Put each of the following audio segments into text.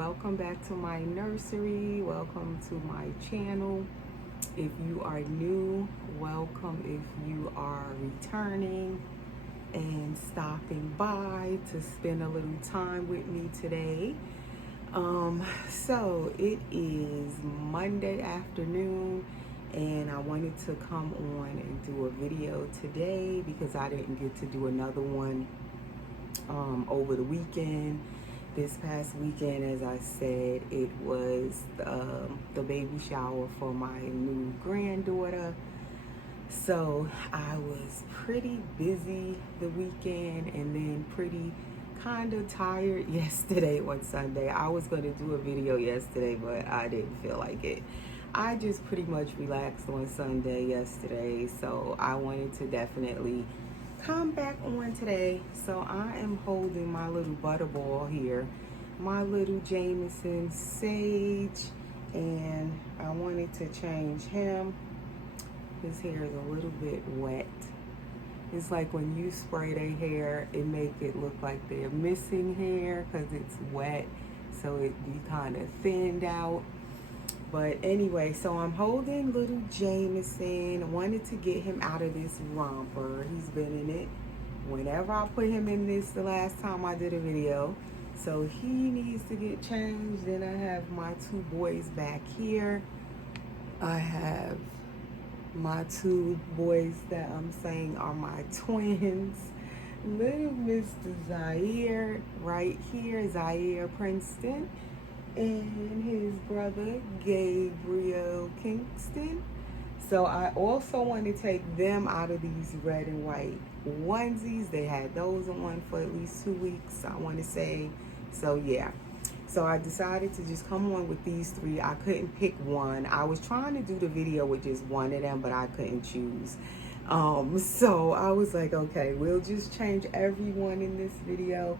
welcome back to my nursery. Welcome to my channel. If you are new, welcome. If you are returning and stopping by to spend a little time with me today. So it is Monday afternoon and I wanted to come on and do a video today because I didn't get to do another one over the weekend. This past weekend, as I said, it was the baby shower for my new granddaughter. So I was pretty busy the weekend and then pretty kind of tired yesterday on Sunday. I was going to do a video yesterday, but I didn't feel like it. I just pretty much relaxed on Sunday yesterday, so I wanted to definitely come back on today. So I am holding my little butterball here, my little Jameson Sage, and I wanted to change him. His hair is a little bit wet. It's like when you spray their hair, it make it look like they're missing hair because it's wet, so it be kind of thinned out. But anyway, so I'm holding little Jameson. I wanted to get him out of this romper. He's been in it whenever I put him in this the last time I did a video. So he needs to get changed. Then I have my two boys back here. I have my two boys that I'm saying are my twins. Little Mr. Zaire right here, Zaire Princeton, and his brother Gabriel Kingston. So I also want to take them out of these red and white onesies. They had those on for at least 2 weeks, I want to say. So yeah, so I decided to just come on with these three. I couldn't pick one. I was trying to do the video with just one of them, but I couldn't choose. So I was like, okay, we'll just change everyone in this video.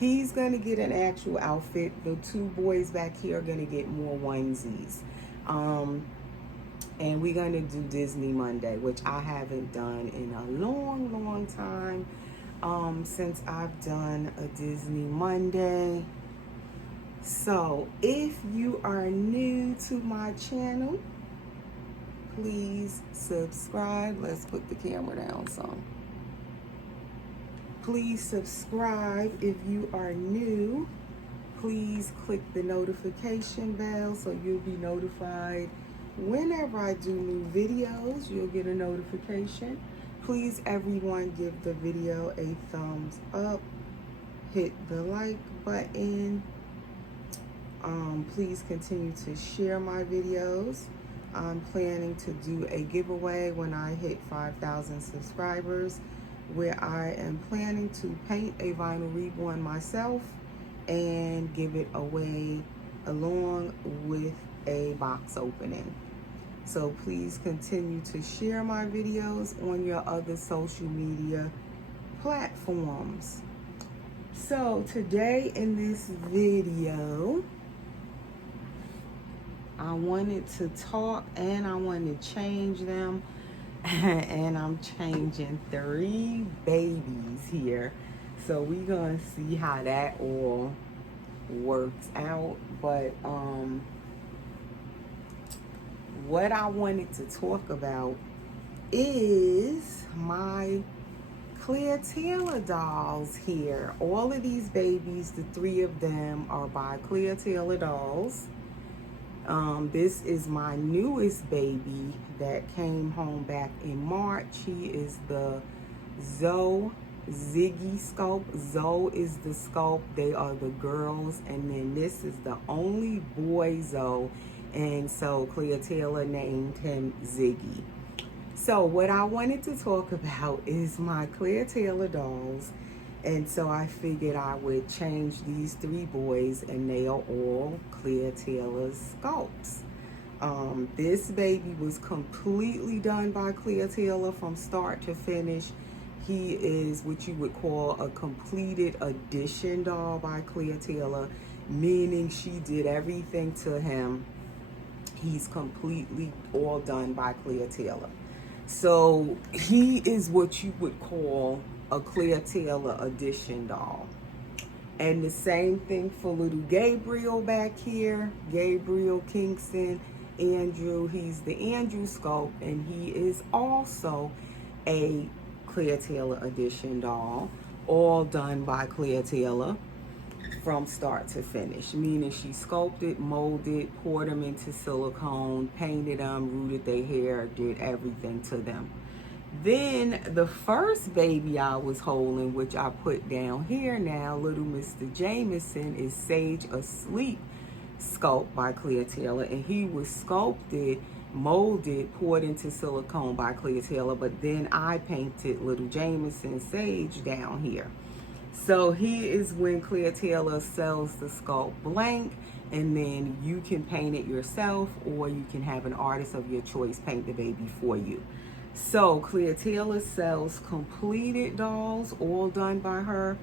He's gonna get an actual outfit. The two boys back here are gonna get more onesies. And we're gonna do Disney Monday, which I haven't done in a long time. Since I've done a Disney Monday. So if you are new to my channel, please subscribe. Let's put the camera down some. Please subscribe if you are new. Please click the notification bell so you'll be notified whenever I do new videos. You'll get a notification. Please, everyone, give the video a thumbs up. Hit the like button. Please continue to share my videos. I'm planning to do a giveaway when I hit 5,000 subscribers, where I am planning to paint a vinyl reborn myself and give it away along with a box opening. So please continue to share my videos on your other social media platforms. So today in this video, I wanted to talk and I want to change them. And I'm changing 3 babies here. So we're gonna see how that all works out. But what I wanted to talk about is my Clea Taylor dolls here. All of these babies, the 3 of them, are by Clea Taylor dolls. This is my newest baby that came home back in March. He is the Zoe Ziggy sculpt. Zoe is the sculpt. They are the girls. And then this is the only boy Zoe. And so Clea Taylor named him Ziggy. So what I wanted to talk about is my Clea Taylor dolls. And so I figured I would change these 3 boys, and they are all Clea Taylor sculpts. This baby was completely done by Clea Taylor from start to finish. He is what you would call a completed edition doll by Clea Taylor, meaning she did everything to him. He's completely all done by Clea Taylor. So he is what you would call a Clea Taylor edition doll. And the same thing for little Gabriel back here. Gabriel Kingston Andrew. He's the Andrew sculpt, and he is also a Clea Taylor edition doll, all done by Clea Taylor from start to finish, meaning she sculpted, molded, poured them into silicone, painted them, rooted their hair, did everything to them. Then the first baby I was holding, which I put down here now, little Mr. Jameson, is Sage Asleep sculpt by Clea Taylor, and he was sculpted, molded, poured into silicone by Clea Taylor, but then I painted little Jameson Sage down here. So he is when Clea Taylor sells the sculpt blank, and then you can paint it yourself, or you can have an artist of your choice paint the baby for you. So Clea Taylor sells completed dolls, all done by her,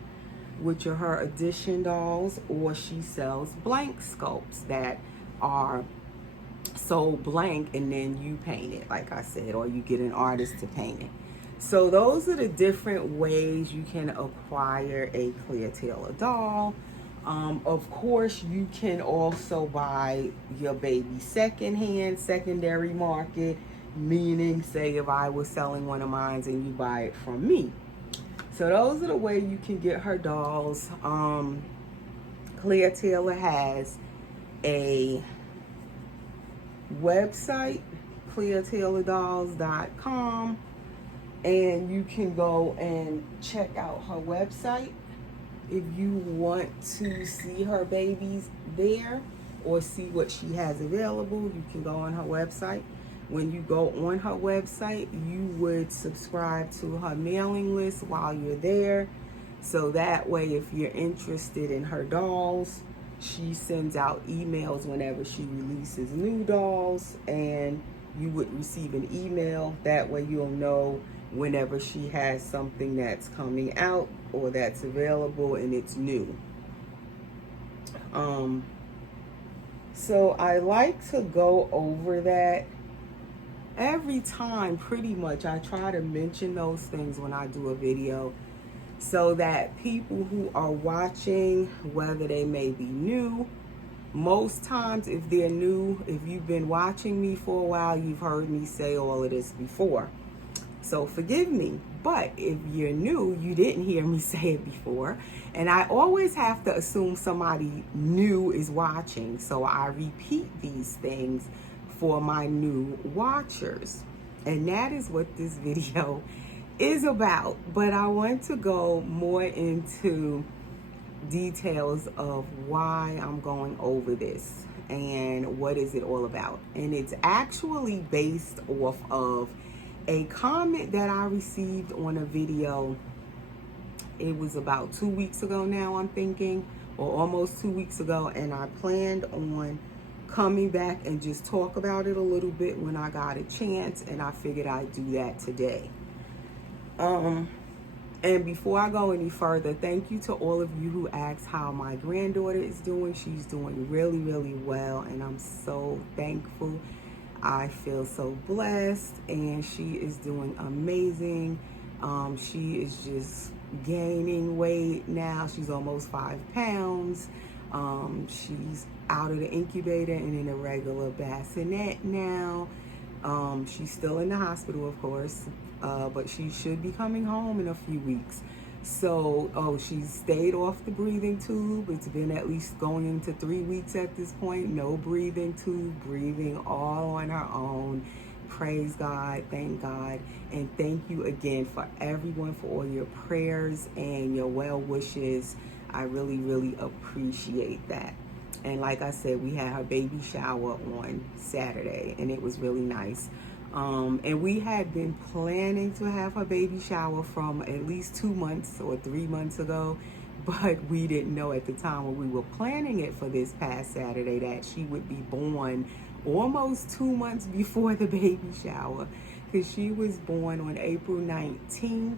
which are her edition dolls, or she sells blank sculpts that are sold blank and then you paint it, like I said, or you get an artist to paint it. So those are the different ways you can acquire a Clea Taylor doll. Of course, you can also buy your baby secondhand, secondary market, meaning say if I was selling one of mine and you buy it from me. So those are the ways you can get her dolls. Clea Taylor has a website, CleaTaylorDolls.com, and you can go and check out her website if you want to see her babies there or see what she has available. You can go on her website. When you go on her website, you would subscribe to her mailing list while you're there. So that way, if you're interested in her dolls, she sends out emails whenever she releases new dolls, and you would receive an email. That way you'll know whenever she has something that's coming out or that's available and it's new. So I like to go over that every time. Pretty much I try to mention those things when I do a video, so that people who are watching, whether they may be new, most times if they're new, if you've been watching me for a while, you've heard me say all of this before. So forgive me. But if you're new, you didn't hear me say it before. And I always have to assume somebody new is watching. So I repeat these things for my new watchers. And that is what this video is about. But I want to go more into details of why I'm going over this and what is it all about. And it's actually based off of a comment that I received on a video. It was about 2 weeks ago now, I'm thinking, or almost 2 weeks ago, and I planned on coming back and just talk about it a little bit when I got a chance, and I figured I'd do that today. And before I go any further, thank you to all of you who asked how my granddaughter is doing. She's doing really, really well, and I'm so thankful. I feel so blessed, and she is doing amazing. She is just gaining weight now. She's almost 5 pounds. She's out of the incubator and in a regular bassinet now. She's still in the hospital, of course, but she should be coming home in a few weeks. So, she's stayed off the breathing tube. It's been at least going into 3 weeks at this point. No breathing tube, breathing all on her own. Praise God, thank God. And thank you again for everyone for all your prayers and your well wishes. I really, really appreciate that. And like I said, we had her baby shower on Saturday, and it was really nice. And we had been planning to have her baby shower from at least 2 months or 3 months ago, but we didn't know at the time when we were planning it for this past Saturday that she would be born almost 2 months before the baby shower, because she was born on April 19th.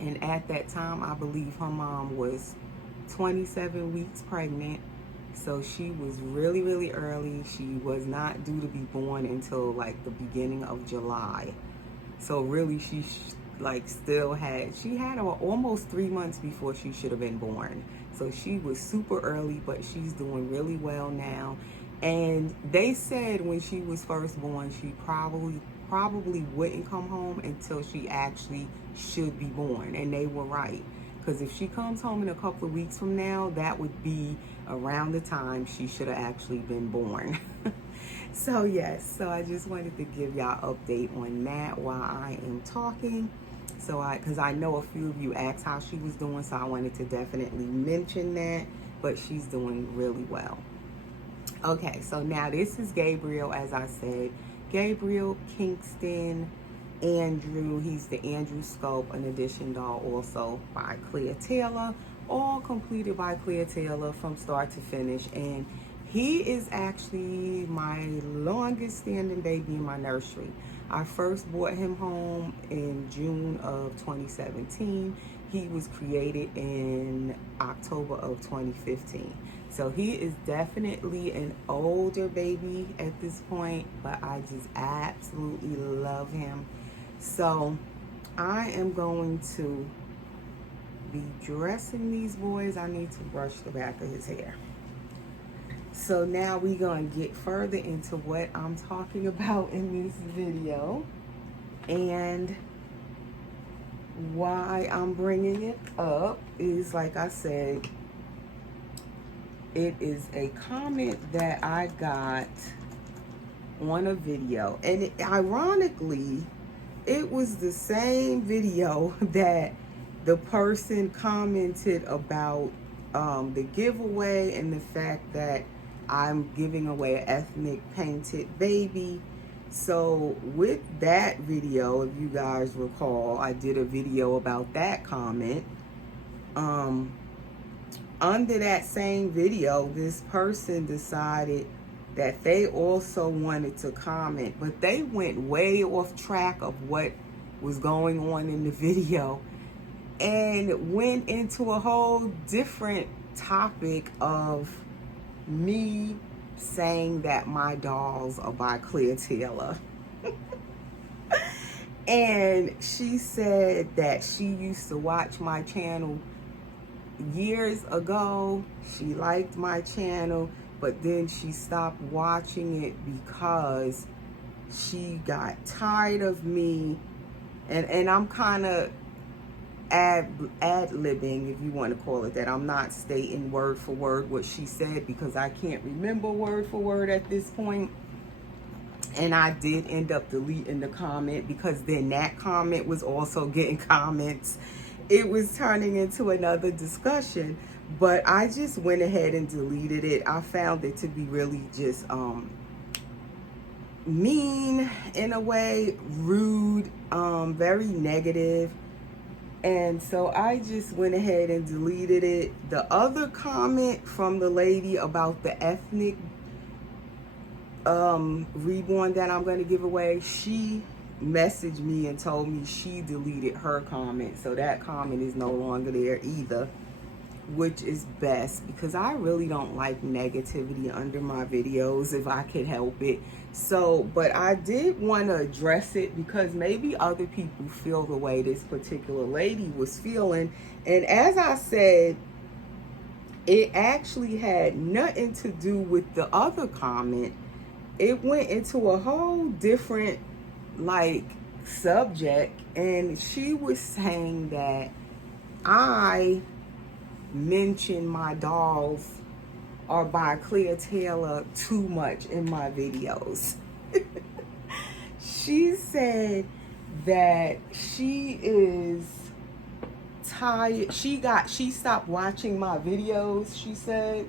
And at that time, I believe her mom was 27 weeks pregnant. So she was really, really early. She was not due to be born until like the beginning of July. So really she still had, she had almost 3 months before she should have been born. So she was super early, but she's doing really well now. And they said when she was first born, she probably wouldn't come home until she actually should be born. And they were right. Because if she comes home in a couple of weeks from now, that would be around the time she should have actually been born. So yes, so I just wanted to give y'all an update on that while I am talking. So because I know a few of you asked how she was doing, so I wanted to definitely mention that, but she's doing really well. Okay, so now this is Gabriel, as I said. Gabriel Kingston Andrew, he's the Andrew Scope, an edition doll also by Clea Taylor, all completed by Clea Taylor from start to finish. And he is actually my longest standing baby in my nursery. I first brought him home in June of 2017. He was created in October of 2015. So he is definitely an older baby at this point, but I just absolutely love him. So I am going to be dressing these boys. I need to brush the back of his hair. So now we're going to get further into what I'm talking about in this video and why I'm bringing it up is, like I said, it is a comment that I got on a video, and ironically, it was the same video that the person commented about the giveaway and the fact that I'm giving away an ethnic painted baby. So with that video, if you guys recall, I did a video about that comment. Under that same video, this person decided that they also wanted to comment, but they went way off track of what was going on in the video and went into a whole different topic of me saying that my dolls are by Clea Taylor. And she said that she used to watch my channel years ago. She liked my channel, but then she stopped watching it because she got tired of me. And I'm kind of ad-libbing, if you want to call it that. I'm not stating word for word what she said because I can't remember word for word at this point. And I did end up deleting the comment because then that comment was also getting comments. It was turning into another discussion, but I just went ahead and deleted it. I found it to be really just mean in a way, rude, very negative. And so I just went ahead and deleted it. The other comment from the lady about the ethnic reborn that I'm going to give away, she messaged me and told me she deleted her comment. So that comment is no longer there either, which is best because I really don't like negativity under my videos if I could help it. So, but I did want to address it because maybe other people feel the way this particular lady was feeling. And as I said, it actually had nothing to do with the other comment. It went into a whole different subject, and she was saying that I mention my dolls are by Clea Taylor too much in my videos. She said that she is tired. She stopped watching my videos, she said,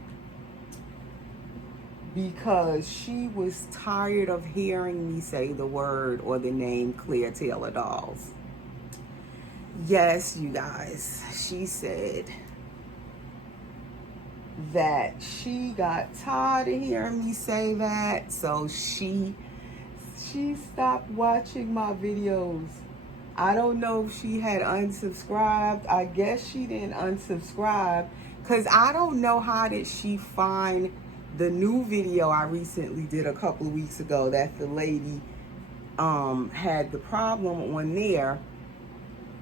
because she was tired of hearing me say the word or the name Clea Taylor dolls. Yes, you guys, she said that she got tired of hearing me say that, so she stopped watching my videos. I don't know if she had unsubscribed. I guess she didn't unsubscribe because I don't know how did she find the new video I recently did a couple of weeks ago that the lady had the problem on there,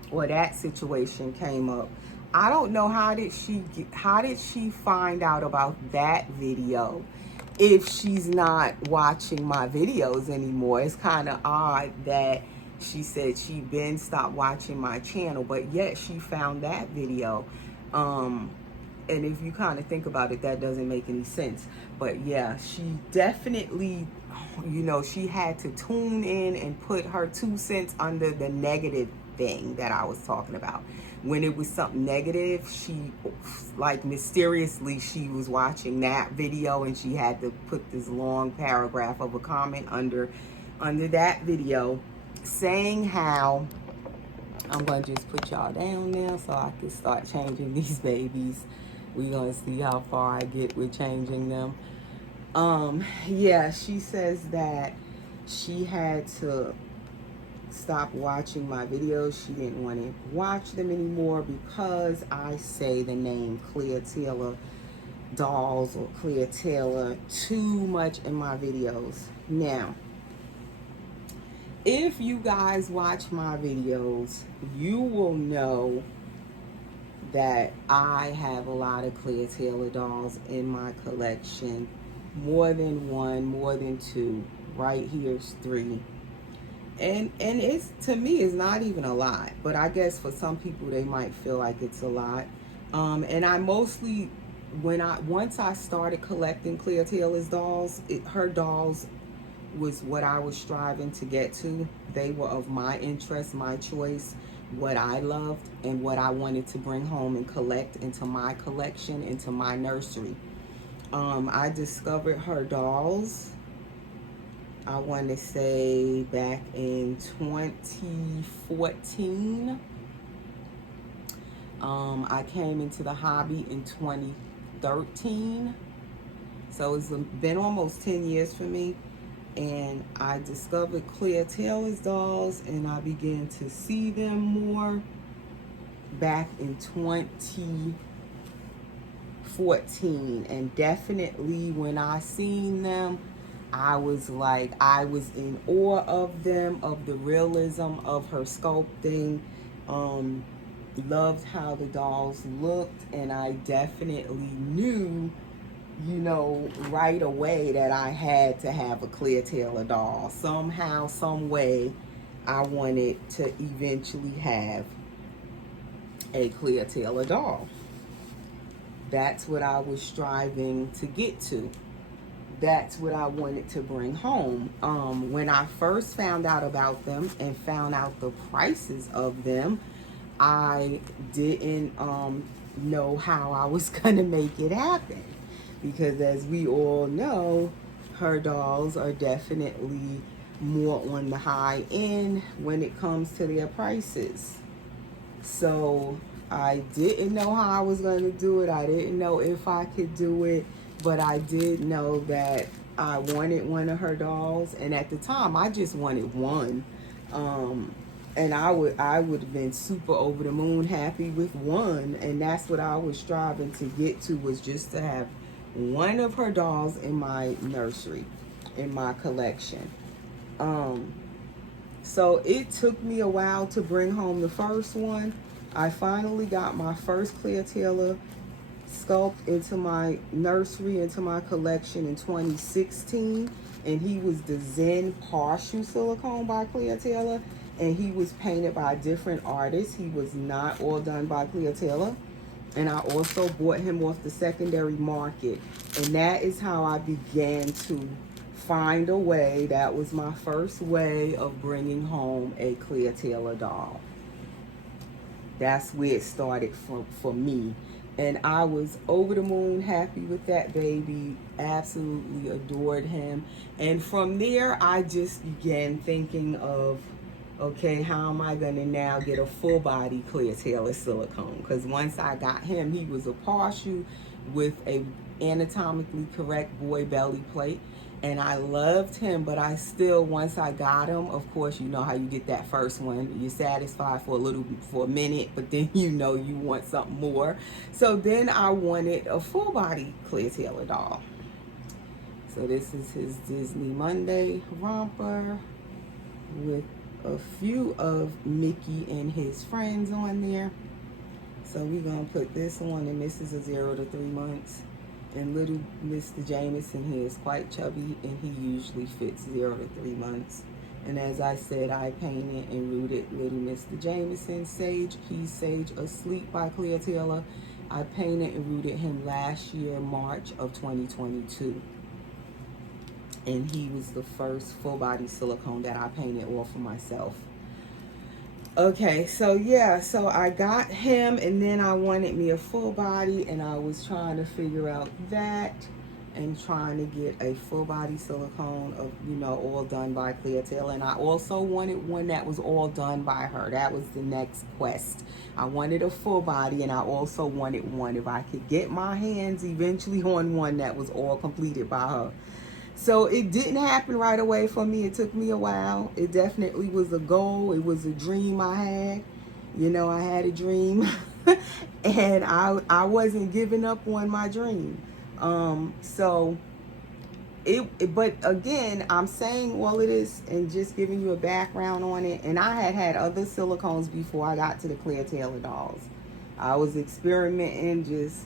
or that situation came up. I don't know how did she find out about that video if she's not watching my videos anymore. It's kind of odd that she said she been stopped watching my channel, but yet she found that video. And if you kind of think about it, that doesn't make any sense. But yeah, she definitely, she had to tune in and put her 2 cents under the negative thing that I was talking about. When it was something negative, she, like, mysteriously, she was watching that video and she had to put this long paragraph of a comment under that video saying how, I'm going to just put y'all down now so I can start changing these babies. We're going to see how far I get with changing them. Yeah, she says that she had to stop watching my videos. She didn't want to watch them anymore because I say the name Clea Taylor dolls or Clea Taylor too much in my videos. Now, if you guys watch my videos, you will know that I have a lot of Clea Taylor dolls in my collection. More than one, more than two. Right here's 3. And it's, to me, it's not even a lot, but I guess for some people they might feel like it's a lot. And I mostly, once I started collecting Clea Taylor's dolls, her dolls was what I was striving to get to. They were of my interest, my choice, what I loved, and what I wanted to bring home and collect into my collection, into my nursery. I discovered her dolls, I want to say back in 2014. I came into the hobby in 2013. So it's been almost 10 years for me. And I discovered Clea Taylor's dolls and I began to see them more back in 2014. And definitely when I seen them, I was in awe of them, of the realism of her sculpting. Loved how the dolls looked, and I definitely knew, right away that I had to have a Clea Taylor doll. Somehow, some way, I wanted to eventually have a Clea Taylor doll. That's what I was striving to get to. That's what I wanted to bring home. When I first found out about them and found out the prices of them, I didn't know how I was going to make it happen. Because as we all know, her dolls are definitely more on the high end when it comes to their prices. So I didn't know how I was going to do it. I didn't know if I could do it. But I did know that I wanted one of her dolls. And at the time, I just wanted one. And I would have been super over the moon happy with one. And that's what I was striving to get to, was just to have one of her dolls in my nursery, in my collection. So it took me a while to bring home the first one. I finally got my first Clea Taylor sculpt into my nursery, into my collection in 2016. And he was the Zen Partial Silicone by Clea Taylor. And he was painted by a different artist. He was not all done by Clea Taylor. And I also bought him off the secondary market. And that is how I began to find a way. That was my first way of bringing home a Clea Taylor doll. That's where it started for me. And I was over the moon happy with that baby. Absolutely adored him. And from there, I just began thinking of, okay, how am I going to now get a full body Clea Taylor silicone? Because once I got him, he was a partial with a anatomically correct boy belly plate. And I loved him, but I still, once I got him, of course, you know how you get that first one. You're satisfied for a minute, but then you want something more. So then I wanted a full body Clea Taylor doll. So this is his Disney Monday romper with a few of Mickey and his friends on there. So we're going to put this on, and this is a 0 to 3 months. And little Mr. Jameson, he is quite chubby, and he usually fits 0 to 3 months. And as I said, I painted and rooted little Mr. Jameson, Sage, Peace, Sage, Asleep by Clea Taylor. I painted and rooted him last year, March of 2022. And he was the first full body silicone that I painted all for myself. Okay, so yeah, so I got him, and then I wanted me a full body, and I was trying to figure out that and trying to get a full body silicone of, you know, all done by Clea Taylor. And I also wanted one that was all done by her. That was the next quest. I wanted a full body, and I also wanted one, if I could get my hands eventually on one that was all completed by her. So it didn't happen right away for me. It took me a while. It definitely was a goal. It was a dream I had. You know, I had a dream. And I wasn't giving up on my dream. But again, I'm saying all of this and just giving you a background on it. And I had other silicones before I got to the Clea Taylor dolls. I was experimenting, just,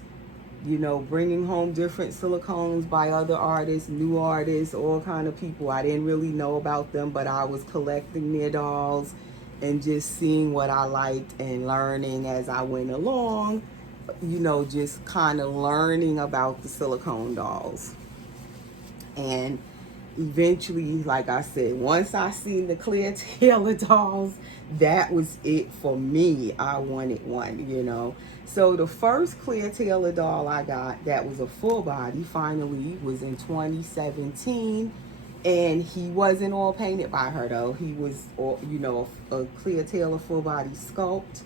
you know, bringing home different silicones by other artists, new artists, all kind of people. I didn't really know about them, but I was collecting their dolls and just seeing what I liked and learning as I went along, you know, just kind of learning about the silicone dolls. And eventually, like I said, once I seen the Clea Taylor dolls, that was it for me. I wanted one, you know. So the first Clea Taylor doll I got that was a full body finally was in 2017. And he wasn't all painted by her, though. He was, you know, a Clea Taylor full body sculpt.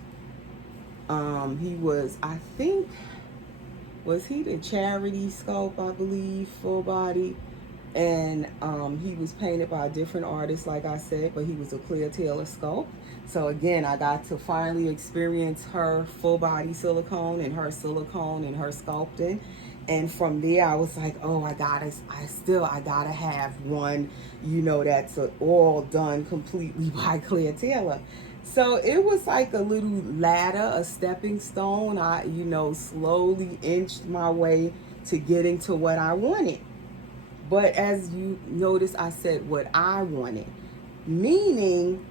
He was, I think, was he the charity sculpt, I believe, full body? And he was painted by a different artist, like I said, but he was a Clea Taylor sculpt. So again, I got to finally experience her full body silicone and her sculpting. And from there, I was like, oh, I gotta have one, you know, that's all done completely by Clea Taylor. So it was like a little ladder, a stepping stone. I, you know, slowly inched my way to getting to what I wanted. But as you notice, I said what I wanted, meaning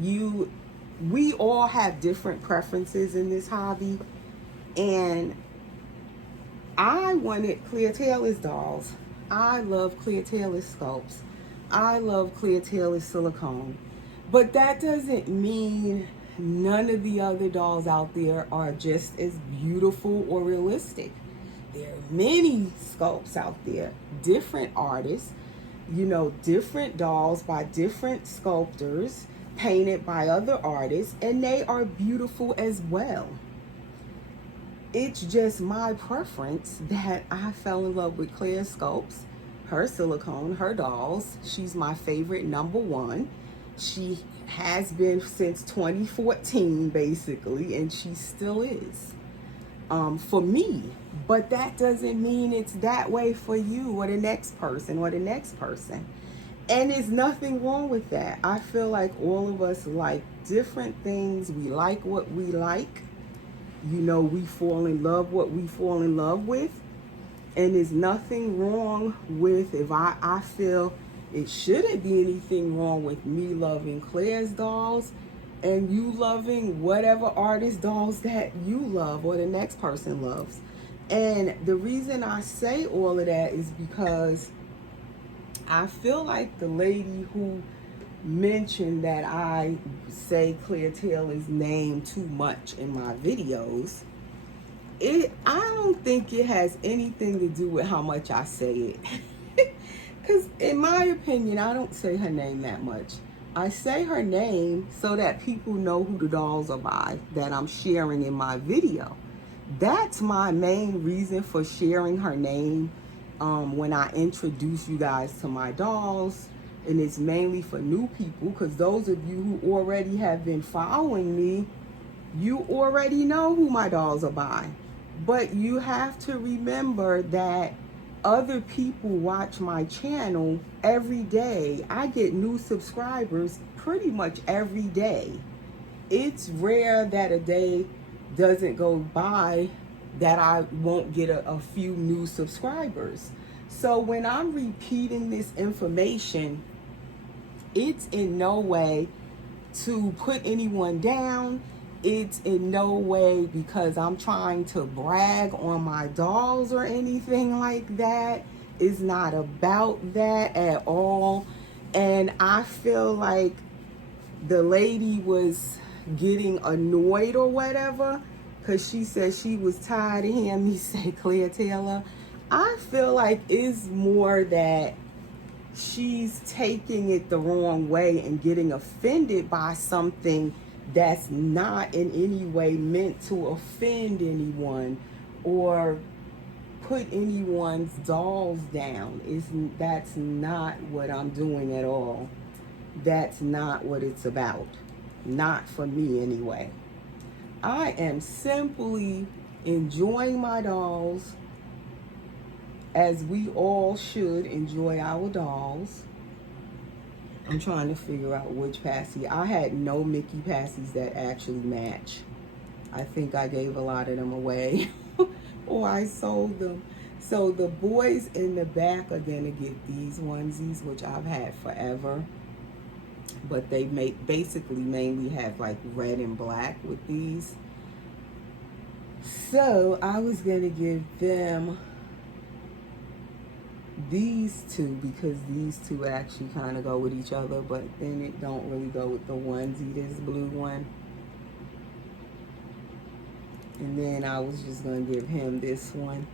we all have different preferences in this hobby. And I wanted Clea Taylor's dolls. I love Clea Taylor's sculpts. I love Clea Taylor's silicone. But that doesn't mean none of the other dolls out there are just as beautiful or realistic. There are many sculpts out there, different artists, you know, different dolls by different sculptors, painted by other artists, and they are beautiful as well. It's just my preference that I fell in love with Clea's sculpts, her silicone, her dolls. She's my favorite #1. She has been since 2014, basically, and she still is. For me, but that doesn't mean it's that way for you or the next person or the next person. And there's nothing wrong with that. I feel like all of us like different things. We like what we like. You know, we fall in love what we fall in love with. And there's nothing wrong with, if I feel it shouldn't be anything wrong with me loving Clea's dolls and you loving whatever artist dolls that you love or the next person loves. And the reason I say all of that is because I feel like the lady who mentioned that I say Clea Taylor's name too much in my videos, I don't think it has anything to do with how much I say it. Because in my opinion, I don't say her name that much. I say her name so that people know who the dolls are by that I'm sharing in my video. That's my main reason for sharing her name when I introduce you guys to my dolls. And it's mainly for new people, because those of you who already have been following me, you already know who my dolls are by. But you have to remember that other people watch my channel every day. I get new subscribers pretty much every day. It's rare that a day doesn't go by that I won't get a few new subscribers. So when I'm repeating this information, it's in no way to put anyone down. It's in no way because I'm trying to brag on my dolls or anything like that. It's not about that at all. And I feel like the lady was getting annoyed or whatever because she said she was tired of hearing me say Clea Taylor. I feel like it's more that she's taking it the wrong way and getting offended by something that's not in any way meant to offend anyone or put anyone's dolls down. That's not what I'm doing at all. That's not what it's about. Not for me anyway. I am simply enjoying my dolls as we all should enjoy our dolls. I'm trying to figure out which passy. I had no Mickey passies that actually match. I think I gave a lot of them away or I sold them. So the boys in the back are gonna get these onesies, which I've had forever. But they basically mainly have like red and black with these. So I was gonna give them these two because these two actually kind of go with each other, but then it don't really go with the onesie, this blue one. And then I was just gonna give him this one.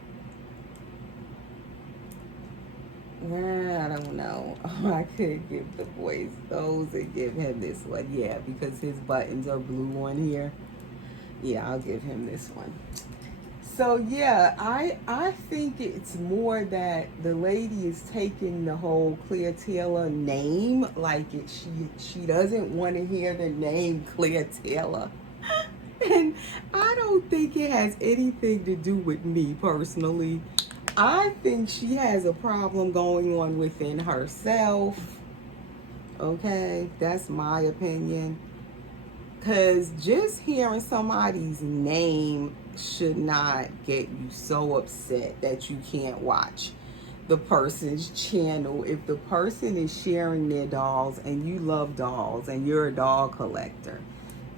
I don't know. I could give the boys those and give him this one. Yeah, because his buttons are blue on here. Yeah, I'll give him this one. So yeah, I think it's more that the lady is taking the whole Clea Taylor name like she doesn't want to hear the name Clea Taylor. And I don't think it has anything to do with me personally. I think she has a problem going on within herself. Okay, that's my opinion. Because just hearing somebody's name should not get you so upset that you can't watch the person's channel. If the person is sharing their dolls and you love dolls and you're a doll collector,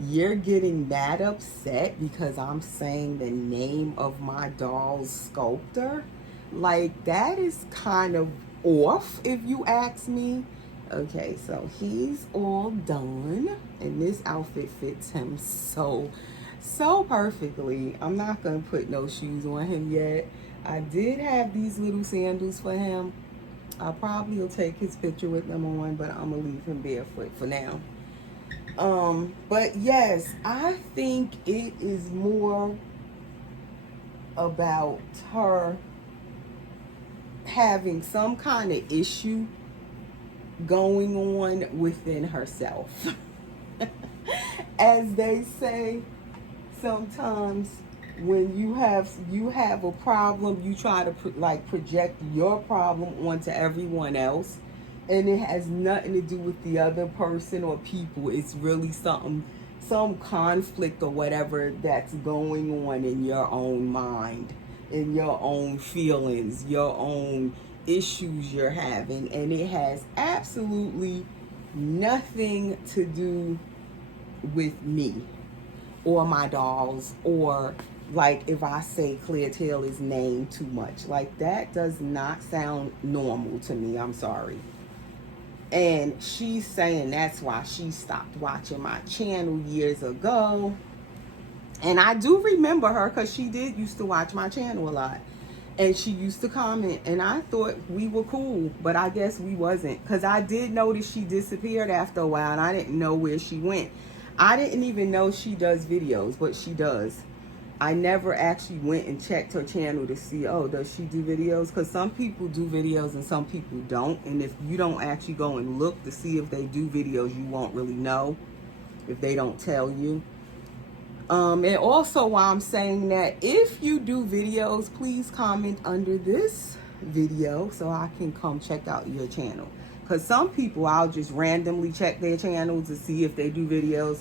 you're getting that upset because I'm saying the name of my doll's sculptor. Like, that is kind of off if you ask me. Okay, so he's all done and this outfit fits him so perfectly. I'm not gonna put no shoes on him yet. I did have these little sandals for him. I probably will take his picture with them on, but I'm gonna leave him barefoot for now. But yes, I think it is more about her having some kind of issue going on within herself. As they say, sometimes when you have a problem, you try to project your problem onto everyone else, and it has nothing to do with the other person or people. It's really some conflict or whatever that's going on in your own mind, in your own feelings, your own issues you're having, and it has absolutely nothing to do with me or my dolls, or like if I say Clea Taylor's name too much. Like, that does not sound normal to me. I'm sorry. And she's saying that's why she stopped watching my channel years ago. And I do remember her because she did used to watch my channel a lot. And she used to comment, and I thought we were cool, but I guess we wasn't. Because I did notice she disappeared after a while, and I didn't know where she went. I didn't even know she does videos, but she does. I never actually went and checked her channel to see, oh, does she do videos? Because some people do videos and some people don't. And if you don't actually go and look to see if they do videos, you won't really know if they don't tell you. And also, while I'm saying that, if you do videos, please comment under this video so I can come check out your channel. Because some people, I'll just randomly check their channel to see if they do videos.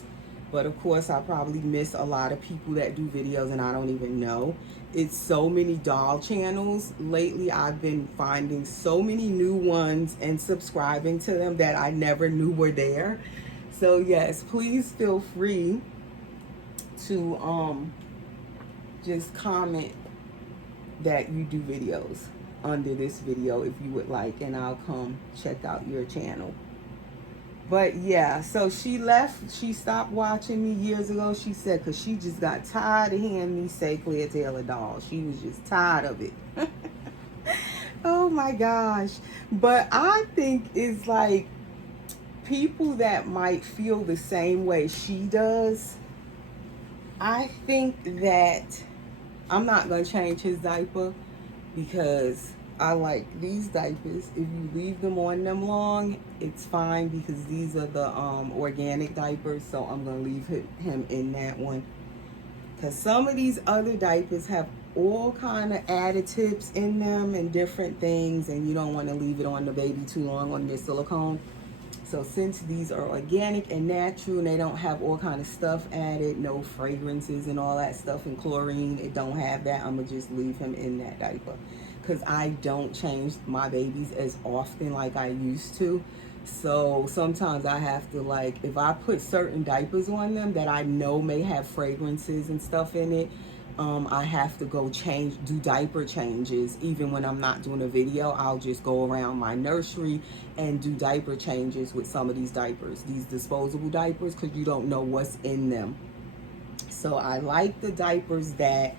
But of course, I probably miss a lot of people that do videos and I don't even know. It's so many doll channels. Lately, I've been finding so many new ones and subscribing to them that I never knew were there. So yes, please feel free to just comment that you do videos under this video if you would like, and I'll come check out your channel. But yeah, so she left. She stopped watching me years ago, she said, because she just got tired of hearing me say Clea Taylor doll. She was just tired of it. Oh my gosh. But I think it's like people that might feel the same way she does. I think that I'm not going to change his diaper because I like these diapers. If you leave them on them long, it's fine because these are the organic diapers. So I'm going to leave him in that one. Because some of these other diapers have all kind of additives in them and different things. And you don't want to leave it on the baby too long on your silicone. So since these are organic and natural and they don't have all kind of stuff added, no fragrances and all that stuff and chlorine, it don't have that, I'm going to just leave him in that diaper. Because I don't change my babies as often like I used to. So sometimes I have to, like, if I put certain diapers on them that I know may have fragrances and stuff in it, I have to go do diaper changes. Even when I'm not doing a video, I'll just go around my nursery and do diaper changes with some of these diapers, these disposable diapers, because you don't know what's in them. So I like the diapers that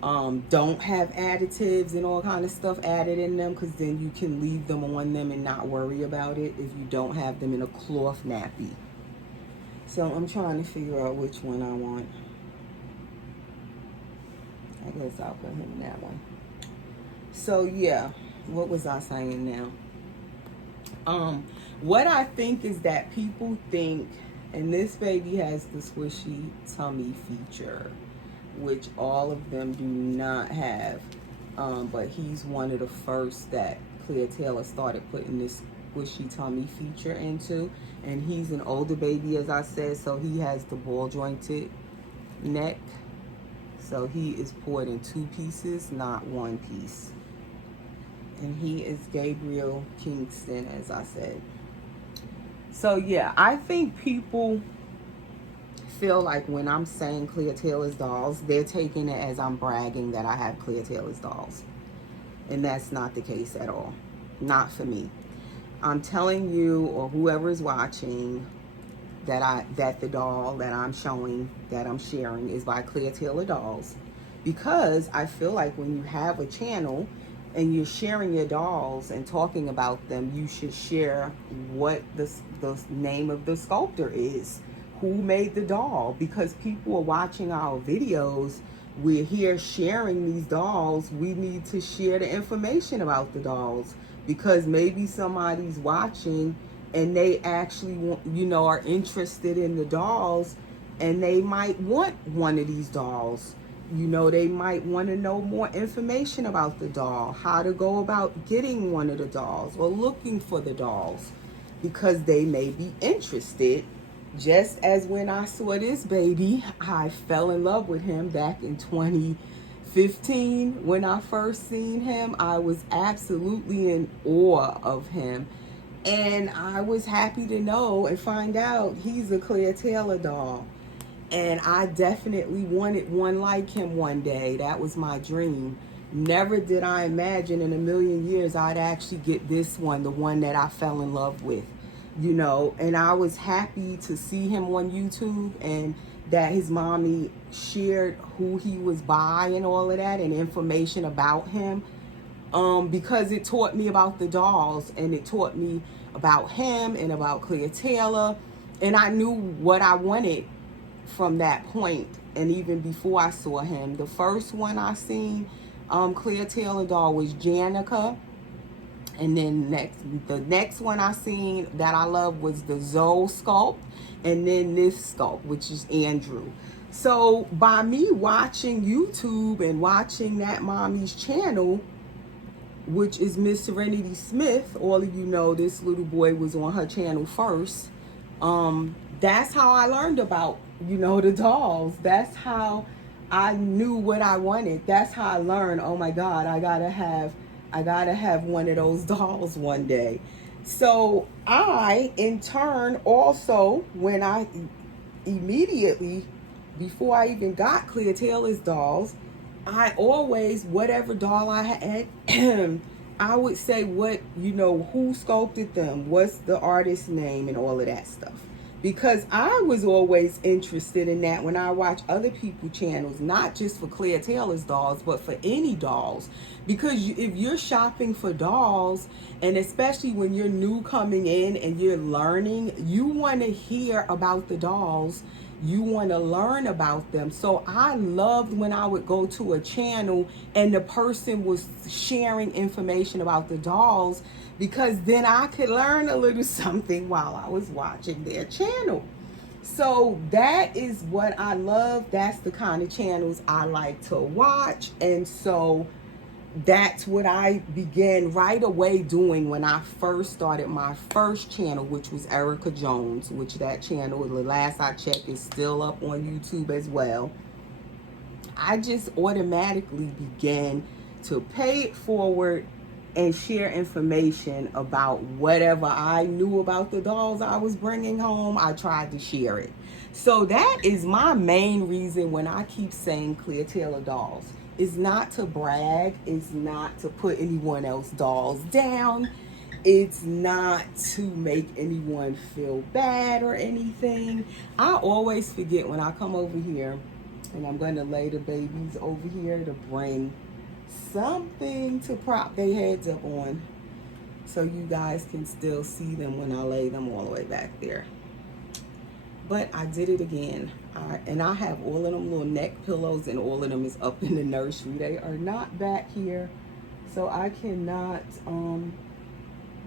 don't have additives and all kind of stuff added in them, because then you can leave them on them and not worry about it if you don't have them in a cloth nappy. So I'm trying to figure out which one I want. I guess I'll put him in that one. So yeah, what was I saying now? What I think is that people think, and this baby has the squishy tummy feature, which all of them do not have. But he's one of the first that Clea Taylor started putting this squishy tummy feature into. And he's an older baby, as I said, so he has the ball jointed neck. So he is poured in 2 pieces, not 1 piece. And he is Gabriel Kingston, as I said. So yeah, I think people feel like when I'm saying Clea Taylor's dolls, they're taking it as I'm bragging that I have Clea Taylor's dolls. And that's not the case at all. Not for me. I'm telling you, or whoever is watching, that the doll that I'm showing, that I'm sharing, is by Clea Taylor Dolls, because I feel like when you have a channel and you're sharing your dolls and talking about them, you should share what the name of the sculptor is, who made the doll, because people are watching our videos. We're here sharing these dolls. We need to share the information about the dolls, because maybe somebody's watching and they actually want, are interested in the dolls, and they might want one of these dolls. They might want to know more information about the doll, how to go about getting one of the dolls or looking for the dolls, because they may be interested. Just as when I saw this baby, I fell in love with him back in 2015. When I first seen him, I was absolutely in awe of him. And I was happy to know and find out he's a Clea Taylor doll. And I definitely wanted one like him one day. That was my dream. Never did I imagine in a million years I'd actually get this one, the one that I fell in love with. And I was happy to see him on YouTube, and that his mommy shared who he was by and all of that, and information about him. Because it taught me about the dolls, and it taught me about him and about Clea Taylor, and I knew what I wanted from that point. And even before I saw him, the first one I seen, Clea Taylor doll, was Janica, and then the next one I seen that I love was the Zoe sculpt, and then this sculpt, which is Andrew. So by me watching YouTube and watching that mommy's channel, which is Miss Serenity Smith, all of you know this little boy was on her channel first. that's how I learned about, the dolls. That's how I knew what I wanted. That's how I learned, oh my God, I gotta have one of those dolls one day. So I, in turn, also, when I immediately, before I even got Clea Taylor's dolls, I always, whatever doll I had, I would say who sculpted them, what's the artist's name, and all of that stuff. Because I was always interested in that when I watch other people's channels, not just for Clea Taylor's dolls, but for any dolls. Because if you're shopping for dolls, and especially when you're new coming in and you're learning, you want to hear about the dolls. You want to learn about them. So I loved when I would go to a channel and the person was sharing information about the dolls, because then I could learn a little something while I was watching their channel. So that is what I love. That's the kind of channels I like to watch. And so that's what I began right away doing when I first started my first channel, which was Erica Jones, which that channel, the last I checked, is still up on YouTube as well. I just automatically began to pay it forward and share information about whatever I knew about the dolls I was bringing home. I tried to share it. So that is my main reason when I keep saying Clea Taylor dolls. It's not to brag. It's not to put anyone else's dolls down. It's not to make anyone feel bad or anything. I always forget when I come over here, and I'm going to lay the babies over here to bring something to prop their heads up on, so you guys can still see them when I lay them all the way back there. But I did it again. And I have all of them little neck pillows, and all of them is up in the nursery. They are not back here, so I cannot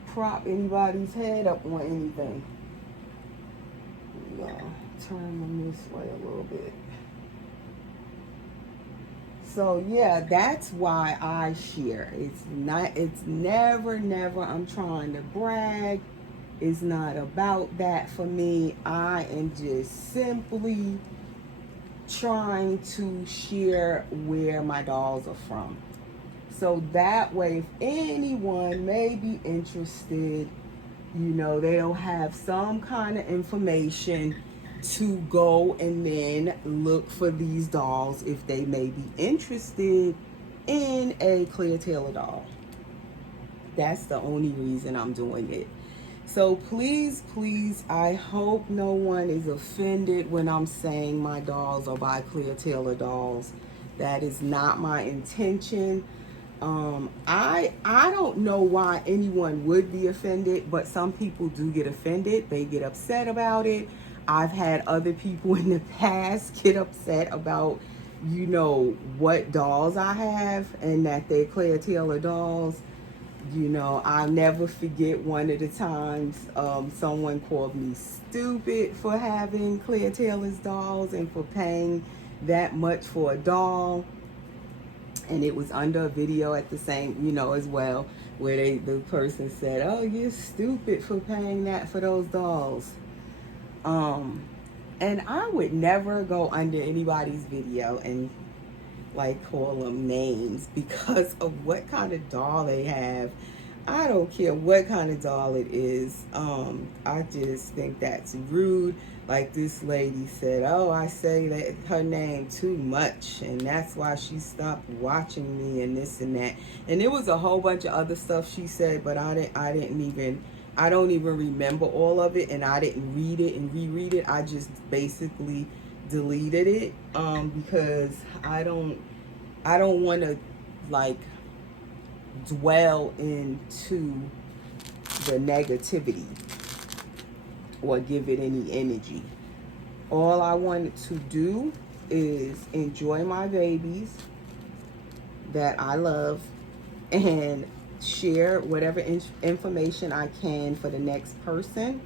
prop anybody's head up on anything. Turn them this way a little bit. So yeah, that's why I share. It's never, I'm trying to brag. It's not about that for me. I am just simply trying to share where my dolls are from. So that way, if anyone may be interested, they'll have some kind of information to go and then look for these dolls if they may be interested in a Clea Taylor doll. That's the only reason I'm doing it. So please, I hope no one is offended when I'm saying my dolls are by Clea Taylor dolls. That is not my intention. I don't know why anyone would be offended, but some people do get offended. They get upset about it. I've had other people in the past get upset about, what dolls I have and that they're Clea Taylor dolls. I'll never forget one of the times someone called me stupid for having Clea Taylor's dolls and for paying that much for a doll. And it was under a video at the same, as well, where the person said, "Oh, you're stupid for paying that for those dolls." And I would never go under anybody's video and call them names because of what kind of doll they have. I don't care what kind of doll it is. I just think that's rude. Like this lady said, "Oh, I say that her name too much, and that's why she stopped watching me," and this and that. And there was a whole bunch of other stuff she said, but I don't even remember all of it, and I didn't read it and reread it. I just basically deleted it because I don't want to dwell into the negativity or give it any energy. All I wanted to do is enjoy my babies that I love and share whatever information I can for the next person.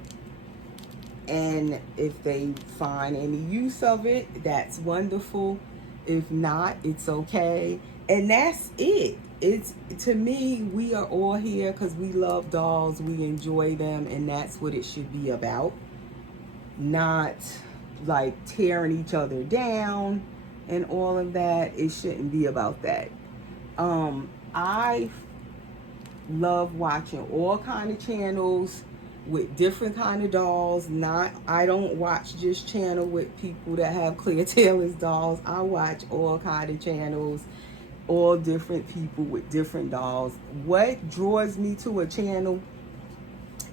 And if they find any use of it, that's wonderful. If not, it's okay. And that's it. It's, to me, we are all here because we love dolls, we enjoy them, and that's what it should be about. not like tearing each other down and all of that. It shouldn't be about that. I love watching all kind of channels with different kind of dolls. I don't watch just channel with people that have Clea Taylor's dolls. I watch all kind of channels, all different people with different dolls. What draws me to a channel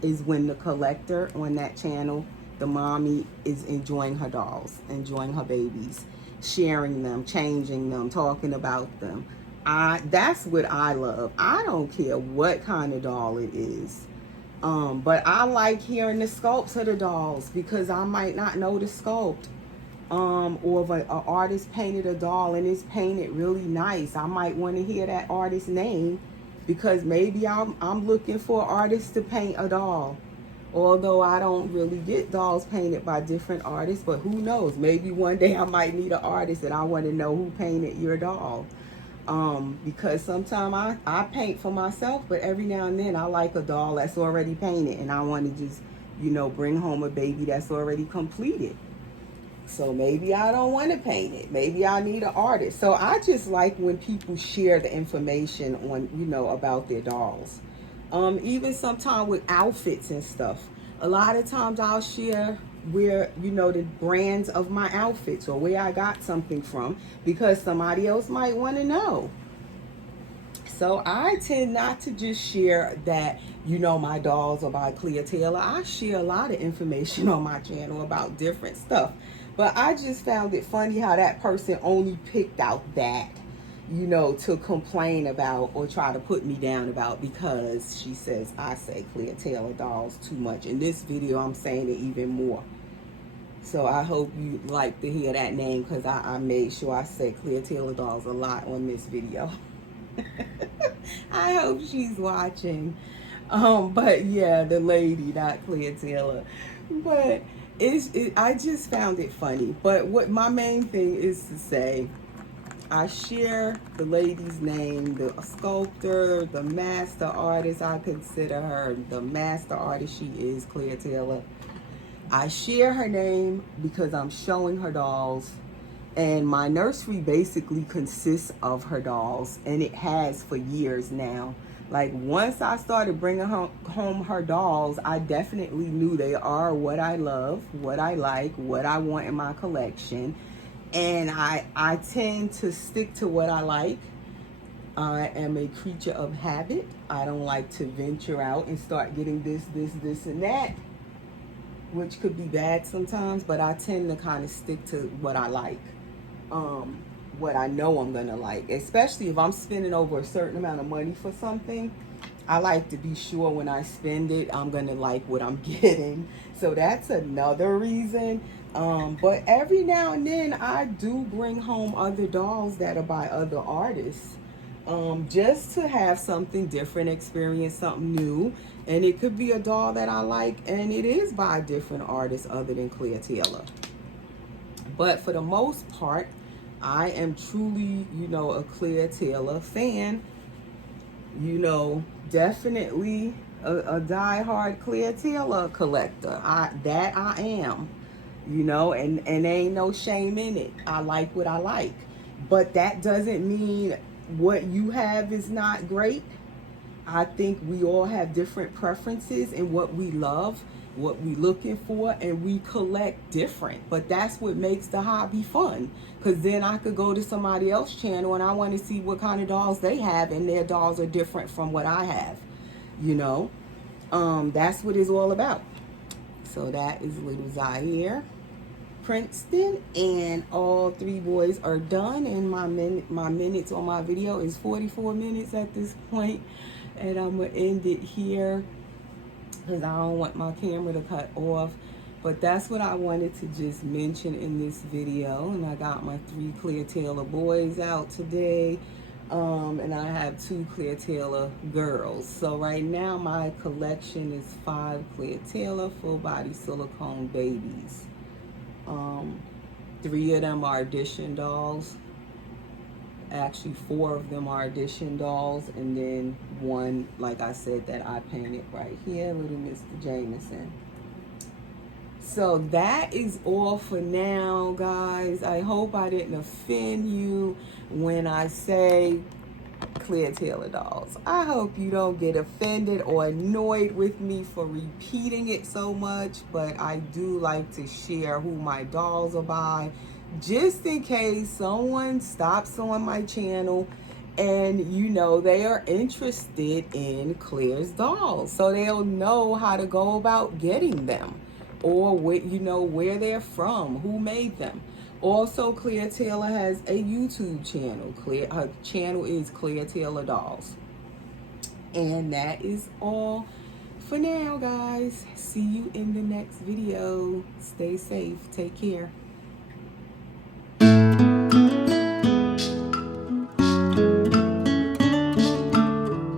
is when the collector on that channel, the mommy, is enjoying her dolls, enjoying her babies, sharing them, changing them, talking about them. That's what I love. I don't care what kind of doll it is. But I like hearing the sculpts of the dolls because I might not know the sculpt. Or if an artist painted a doll and it's painted really nice, I might want to hear that artist's name because maybe I'm looking for an artist to paint a doll. Although I don't really get dolls painted by different artists, but who knows? Maybe one day I might meet an artist and I want to know who painted your doll. Because sometimes I paint for myself, but every now and then I like a doll that's already painted and I want to just, bring home a baby that's already completed. So maybe I don't want to paint it. Maybe I need an artist. So I just like when people share the information on, about their dolls. Even sometimes with outfits and stuff. A lot of times I'll share where, the brands of my outfits or where I got something from because somebody else might want to know. So I tend not to just share that, my dolls are by Clea Taylor. I share a lot of information on my channel about different stuff. But I just found it funny how that person only picked out that, to complain about or try to put me down about because she says I say Clea Taylor dolls too much. In this video, I'm saying it even more. So I hope you like to hear that name because I made sure I say Clea Taylor dolls a lot on this video. I hope she's watching. But yeah, the lady, not Clea Taylor. But I just found it funny. But what my main thing is to say, I share the lady's name, the sculptor, the master artist. I consider her the master artist. She is Clea Taylor. I share her name because I'm showing her dolls. And my nursery basically consists of her dolls. And it has for years now. Like once I started bringing home her dolls, I definitely knew they are what I love, what I like, what I want in my collection. And I tend to stick to what I like. I am a creature of habit. I don't like to venture out and start getting this, and that, which could be bad sometimes, but I tend to kind of stick to what I like. What I know I'm gonna like, especially if I'm spending over a certain amount of money for something. I like to be sure when I spend it, I'm gonna like what I'm getting. So that's another reason. But every now and then I do bring home other dolls that are by other artists. Just to have something different, experience something new. And it could be a doll that I like and it is by a different artist other than Clea Taylor. But for the most part, I am truly, a Clea Taylor fan. Definitely a diehard Clea Taylor collector. I am. And ain't no shame in it. I like what I like. But that doesn't mean what you have is not great. I think we all have different preferences in what we love, what we looking for, and we collect different. But that's what makes the hobby fun. Because then I could go to somebody else's channel and I want to see what kind of dolls they have, and their dolls are different from what I have. That's what it's all about. So that is little Zaire Princeton, and all three boys are done, and my minutes on my video is 44 minutes at this point, and I'm gonna end it here because I don't want my camera to cut off. But that's what I wanted to just mention in this video. And I got my 3 Clea Taylor boys out today, and I have 2 Clea Taylor girls. So right now my collection is 5 Clea Taylor full body silicone babies. 3 of them are edition dolls. Actually 4 of them are edition dolls, and then 1, like I said, that I painted right here, little Mr. Jameson. So that is all for now, guys. I hope I didn't offend you when I say Clea Taylor dolls. I hope you don't get offended or annoyed with me for repeating it so much, but I do like to share who my dolls are by, just in case someone stops on my channel and they are interested in Clea's dolls, so they'll know how to go about getting them, or where they're from, who made them. Also, Clea Taylor has a YouTube channel. Her channel is Clea Taylor Dolls. And that is all for now, guys. See you in the next video. Stay safe. Take care.